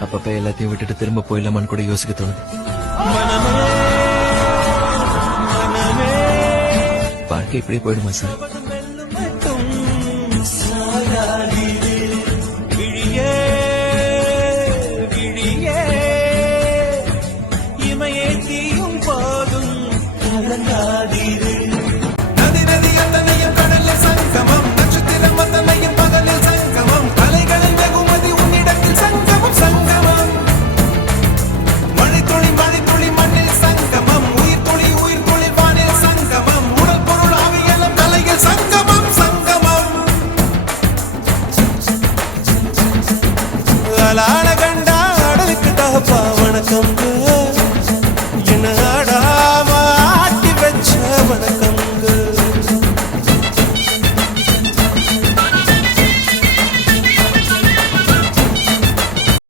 அப்பப்ப எல்லாத்தையும் விட்டுட்டு திரும்ப போயிடலாமான்னு கூட யோசிக்க தோணுது. வாழ்க்கை இப்படியே போயிடுமா சார்?